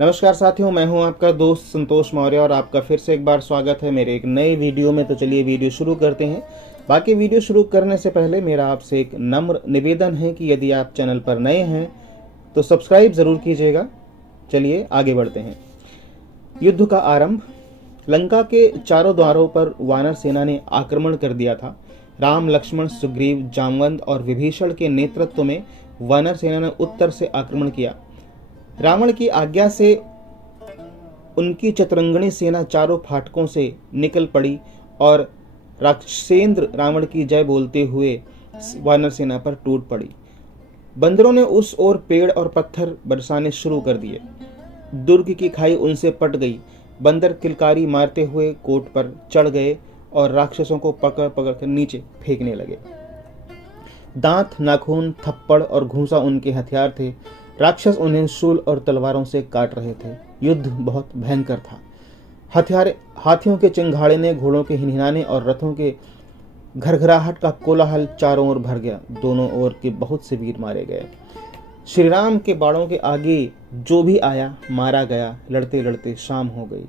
नमस्कार साथियों, मैं हूं आपका दोस्त संतोष मौर्य और आपका फिर से एक बार स्वागत है मेरे एक नए वीडियो में। तो चलिए वीडियो शुरू करते हैं। बाकी वीडियो शुरू करने से पहले मेरा आपसे एक नम्र निवेदन है कि यदि आप चैनल पर नए हैं तो सब्सक्राइब ज़रूर कीजिएगा। चलिए आगे बढ़ते हैं। युद्ध का आरंभ। लंका के चारों द्वारों पर वानर सेना ने आक्रमण कर दिया था। राम, लक्ष्मण, सुग्रीव, जामवंत और विभीषण के नेतृत्व में वानर सेना ने उत्तर से आक्रमण किया। रावण की आज्ञा से उनकी चतुरंगणी सेना चारों फाटकों से निकल पड़ी और राक्षसेंद्र रावण की जय बोलते हुए वानर सेना पर टूट पड़ी। बंदरों ने उस ओर पेड़ और पत्थर बरसाने शुरू कर दिए। दुर्ग की खाई उनसे पट गई। बंदर किलकारी मारते हुए कोट पर चढ़ गए और राक्षसों को पकड़ पकड़ कर नीचे फेंकने लगे। दांत, नाखून, थप्पड़ और घूंसा उनके हथियार थे। राक्षस उन्हें शूल और तलवारों से काट रहे थे। युद्ध बहुत भयंकर था। हाथियों के चिंघाड़ने, घोड़ों के हिनहिनाने और रथों के घरघराहट का कोलाहल चारों ओर भर गया। दोनों ओर के बहुत से वीर मारे गए। श्री राम के बाणों के आगे जो भी आया मारा गया। लड़ते लड़ते शाम हो गई।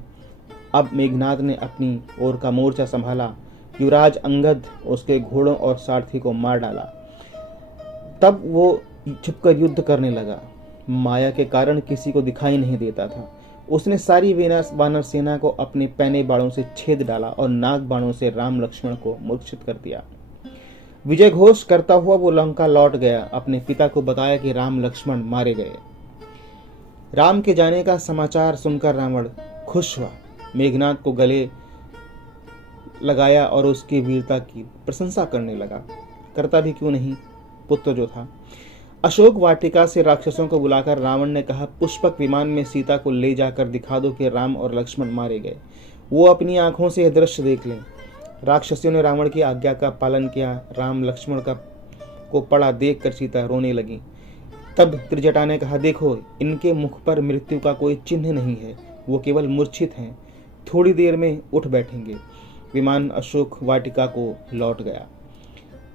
अब मेघनाद ने अपनी ओर का मोर्चा संभाला। युवराज अंगद उसके घोड़ों और सारथी को मार डाला। तब वो छिपकर युद्ध करने लगा। माया के कारण किसी को दिखाई नहीं देता था। उसने सारी वानर सेना को अपने पैने बाणों से छेद डाला और नाग बाणों से राम लक्ष्मण को मूर्छित कर दिया। विजय घोष करता हुआ वो लंका लौट गया। अपने पिता को बताया कि राम लक्ष्मण मारे गए। राम के जाने का समाचार सुनकर रावण खुश हुआ। मेघनाद को गले लगाया और उसकी वीरता की प्रशंसा करने लगा। करता भी क्यों नहीं, पुत्र जो था। अशोक वाटिका से राक्षसों को बुलाकर रावण ने कहा, पुष्पक विमान में सीता को ले जाकर दिखा दो कि राम और लक्ष्मण मारे गए। वो अपनी आंखों से यह दृश्य देख लें। राक्षसियों ने रावण की आज्ञा का पालन किया। राम लक्ष्मण को पड़ा देखकर सीता रोने लगी। तब त्रिजटा ने कहा, देखो, इनके मुख पर मृत्यु का कोई चिन्ह नहीं है। वो केवल मूर्छित हैं। थोड़ी देर में उठ बैठेंगे। विमान अशोक वाटिका को लौट गया।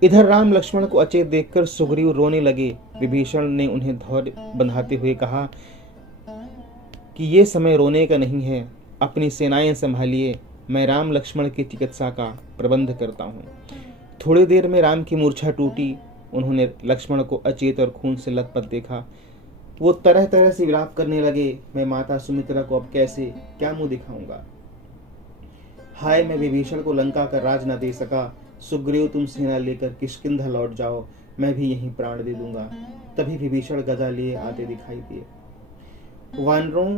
इधर राम लक्ष्मण को अचेत देखकर सुग्रीव रोने लगे। विभीषण ने उन्हें धैर्य बंधाते हुए कहा कि ये समय रोने का नहीं है। अपनी सेनाएं संभालिए, मैं राम लक्ष्मण की चिकित्सा का प्रबंध करता हूँ। थोड़ी देर में राम की मूर्छा टूटी। उन्होंने लक्ष्मण को अचेत और खून से लथपथ देखा। वो तरह तरह से विलाप करने लगे। मैं माता सुमित्रा को अब कैसे क्या मुंह दिखाऊंगा। हाय, मैं विभीषण को लंका का राज न दे सका। सुग्रीव, तुम सेना लेकर किष्किंधा लौट जाओ, मैं भी यहीं प्राण दे दूंगा। तभी विभीषण गदा लिए आते दिखाई दिए। वानरों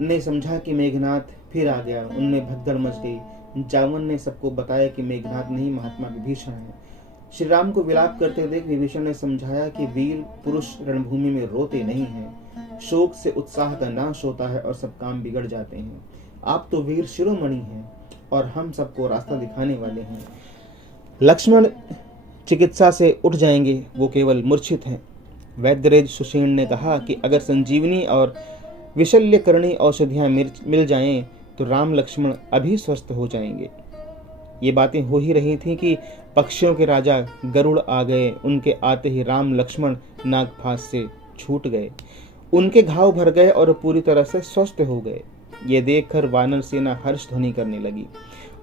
ने समझा कि मेघनाद फिर आ गया। उनमें भगदड़ मच गई। जामवन ने सबको बताया कि मेघनाद नहीं, महात्मा विभीषण है। श्री राम को विलाप करते देख विभीषण ने समझाया कि वीर पुरुष रणभूमि में रोते नहीं हैं। शोक से उत्साह का नाश होता है और सब काम बिगड़ जाते हैं। आप तो वीर शिरोमणि हैं और हम सबको रास्ता दिखाने वाले हैं। लक्ष्मण चिकित्सा से उठ जाएंगे, वो केवल मूर्छित हैं। वैद्यराज सुषेण ने कहा कि अगर संजीवनी और विशल्यकरणी औषधियां मिल जाएं तो राम लक्ष्मण अभी स्वस्थ हो जाएंगे। ये बातें हो ही रही थी कि पक्षियों के राजा गरुड़ आ गए। उनके आते ही राम लक्ष्मण नागफास से छूट गए। उनके घाव भर गए और पूरी तरह से स्वस्थ हो गए। ये देखकर वानर सेना हर्ष ध्वनि करने लगी।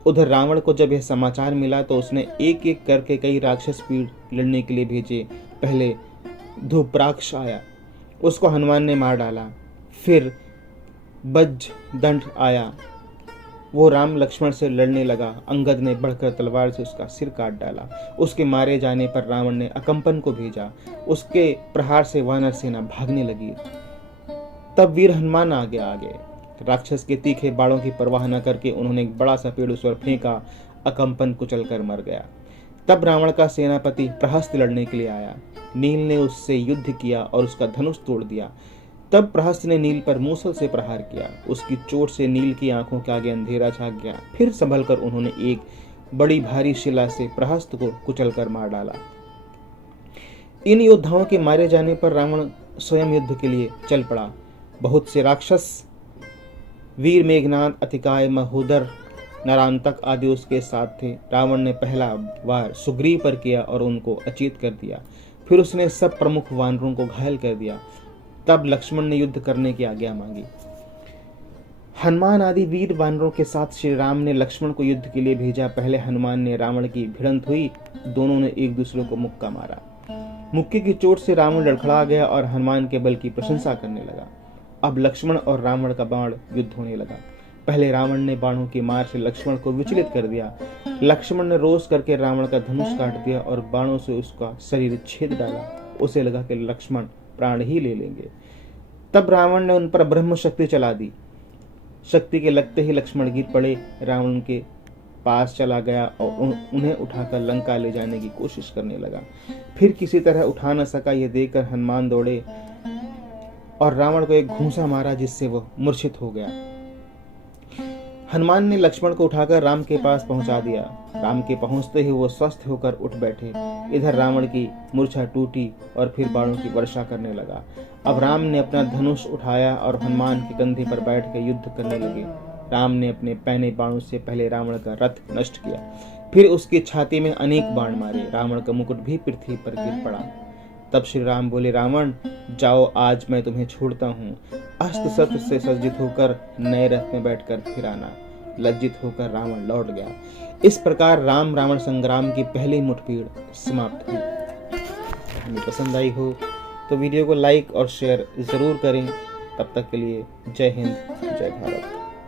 उधर रावण को जब यह समाचार मिला तो उसने एक एक करके कई राक्षस पीड़ लड़ने के लिए भेजे। पहले धूप्राक्ष आया, उसको हनुमान ने मार डाला। फिर बज्रदंड आया, वो राम लक्ष्मण से लड़ने लगा। अंगद ने बढ़कर तलवार से उसका सिर काट डाला। उसके मारे जाने पर रावण ने अकंपन को भेजा। उसके प्रहार से वानर सेना भागने लगी। तब वीर हनुमान आगे राक्षस के तीखे बाणों की परवाह न करके उन्होंने एक बड़ा सा पेड़ उस पर फेंका। अकंपन कुचल कर मर गया। तब रावण का सेनापति प्रहस्त लड़ने के लिए आया। नील ने उससे युद्ध किया और उसका धनुष तोड़ दिया। तब प्रहस्त ने नील पर मूसल से प्रहार किया। उसकी चोट से नील की आंखों के आगे अंधेरा छा गया। फिर संभल कर उन्होंने एक बड़ी भारी शिला से प्रहस्त को कुचल कर मार डाला। इन योद्धाओं के मारे जाने पर रावण स्वयं युद्ध के लिए चल पड़ा। बहुत से राक्षस वीर मेघनाद, अतिकाय, महोदर, नरांतक आदि उसके साथ थे। रावण ने पहला वार सुग्रीव पर किया और उनको अचेत कर दिया। फिर उसने सब प्रमुख वानरों को घायल कर दिया। तब लक्ष्मण ने युद्ध करने की आज्ञा मांगी। हनुमान आदि वीर वानरों के साथ श्री राम ने लक्ष्मण को युद्ध के लिए भेजा। पहले हनुमान ने रावण की भिड़ंत हुई, दोनों ने एक दूसरे को मुक्का मारा। मुक्के की चोट से रावण लड़खड़ा गया और हनुमान के बल की प्रशंसा करने लगा। अब लक्ष्मण और रावण का बाण युद्ध होने लगा। पहले रावण ने बाणों की मार से लक्ष्मण को विचलित कर दिया। लक्ष्मण ने रोष करके रावण का धनुष काट दिया और बाणों से उसका शरीर छेद डाला। उसे लगा कि लक्ष्मण प्राण ही ले लेंगे। तब रावण ने उन पर ब्रह्म शक्ति चला दी। शक्ति के लगते ही लक्ष्मण गिर पड़े। रावण के पास चला गया और उन्हें उठाकर लंका ले जाने की कोशिश करने लगा। फिर किसी तरह उठा न सका। यह देखकर हनुमान दौड़े और रावण को एक घूंसा मारा, जिससे वह मूर्छित हो गया। हनुमान ने लक्ष्मण को उठाकर राम के पास पहुंचा दिया। राम के पहुंचते ही वो स्वस्थ होकर उठ बैठे। इधर रावण की मूर्छा टूटी और फिर बाणों की वर्षा करने लगा। अब राम ने अपना धनुष उठाया और हनुमान के कंधे पर बैठ कर युद्ध करने लगे। राम ने अपने पहने बाणों से पहले रावण का रथ नष्ट किया, फिर उसकी छाती में अनेक बाण मारे। रावण का मुकुट भी पृथ्वी पर गिर पड़ा। तब श्री राम बोले, रावण जाओ, आज मैं तुम्हें छोड़ता हूँ। अस्त्र शस्त्र से सज्जित होकर नए रथ में बैठकर फिर आना। लज्जित होकर रावण लौट गया। इस प्रकार राम रावण संग्राम की पहली मुठभेड़ समाप्त हुई। कहानी पसंद आई हो तो वीडियो को लाइक और शेयर जरूर करें। तब तक के लिए जय हिंद, जय भारत।